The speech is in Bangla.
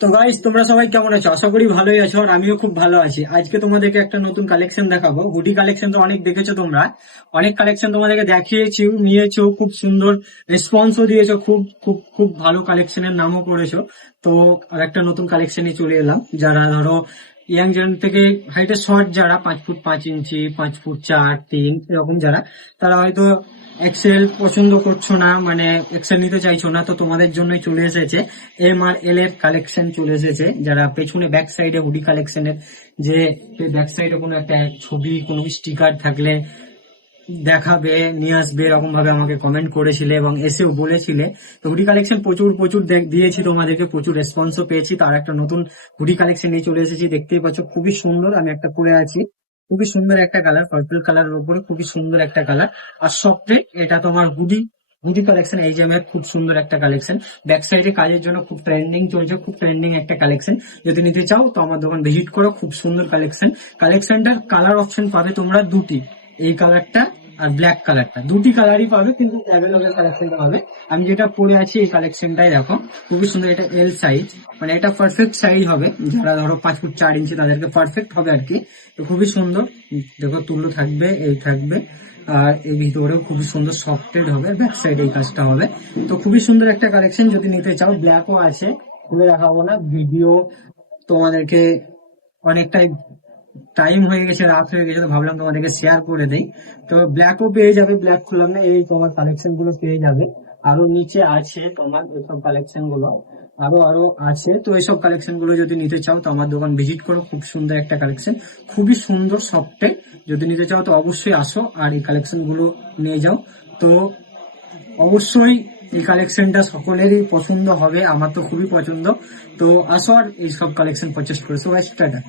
তো গাইস, তোমরা সবাই কেমন আছো? আশা করি ভালোই আছো, আর আমিও খুব ভালো আছি। আজকে তোমাদেরকে একটা নতুন কালেকশন দেখাবো। হুডি কালেকশন তো অনেক দেখেছো তোমরা, অনেক কালেকশন তোমাদেরকে দেখিয়েছি, নিয়েছো, খুব সুন্দর রেসপন্সও দিয়েছো, খুব খুব খুব ভালো কালেকশনের নামও করেছো। তো আর একটা নতুন কালেকশনে চলে এলাম। যারা ধরো ইয়াং জেন থেকে হাইটে শর্ট, যারা 5 ফুট 5 ইঞ্চি, 5 ফুট 4 3 এরকম যারা, তারা হয়তো এক্সেল পছন্দ করছো না, মানে এক্সেল নিতে চাইছো না, তো তোমাদের জন্যই চলে এসেছে এম আর এল এর কালেকশন চলে এসেছে। যারা পেছনে ব্যাক সাইডে হুডি কালেকশনের যে ব্যাক সাইডে কোনো একটা ছবি, কোনো স্টিকার থাকলে দেখাবে, নিয়ে আসবে, এরকম ভাবে আমাকে কমেন্ট করেছিলে এবং এসেও বলেছিলে। তো হুডি কালেকশন প্রচুর প্রচুর দিয়েছি তোমাদেরকে, প্রচুর রেসপন্সও পেয়েছি। তার একটা নতুন হুডি কালেকশন নিয়ে চলে এসেছি। দেখতেই পাচ্ছ খুবই সুন্দর, আমি একটা পরে আছি, খুবই সুন্দর একটা কালার, পার্পল কালারের উপরে খুবই সুন্দর একটা কালার। আর সফটে এটা তোমার হুডি হুডি কালেকশন, এই যে আমার খুব সুন্দর একটা কালেকশন। ব্যাক সাইডে কাজের জন্য খুব ট্রেন্ডিং চলছে, খুব ট্রেন্ডিং একটা কালেকশন। যদি নিতে চাও তো আমার দোকান ভিজিট করো, খুব সুন্দর কালেকশন। কালেকশনটার কালার অপশন পাবে তোমরা দুটি, এই কালারটা আর ব্ল্যাক কালারটা, দুটি কালারই পাবে, কিন্তু অ্যাভেলেবেল কালেকশন পাবে। আমি যেটা পরে আছি এই কালেকশনটাই দেখো, খুবই সুন্দর। এটা এল সাইজ, মানে এটা পারফেক্ট সাইজ হবে। যারা ধরো 5 ফুট 4 ইঞ্চি তাদেরকে পারফেক্ট হবে আর কি। তো খুবই সুন্দর, দেখো তুলো থাকবে, এই থাকবে, আর এই ভিতরেও খুবই সুন্দর সফটেড হবে, ব্যাক সাইড এই কাজটা হবে। তো খুবই সুন্দর একটা কালেকশন, যদি নিতে চাও। ব্ল্যাকও আছে, খুলে দেখাবো না, ভিডিও তোমাদেরকে অনেকটাই টাইম হয়ে গেছে, রাত হয়ে গেছে, তো ভাবলাম তোমাদেরকে শেয়ার করে দেই। তো ব্ল্যাকও পেয়ে যাবে, ব্ল্যাক খুললাম না, এই তোমার কালেকশন গুলো পেয়ে যাবে। আরো নিচে আছে তোমার এইসব কালেকশন গুলো, আরো আরো আছে। তো এইসব কালেকশন গুলো যদি নিতে চাও তো আমার দোকান ভিজিট করো, খুব সুন্দর একটা কালেকশন, খুবই সুন্দর সফটে। যদি নিতে চাও তো অবশ্যই আসো আর এই কালেকশন গুলো নিয়ে যাও। তো অবশ্যই এই কালেকশনটা সকলেরই পছন্দ হবে, আমার তো খুবই পছন্দ। তো আসো আর এইসব কালেকশন পারচেস করে। So tata.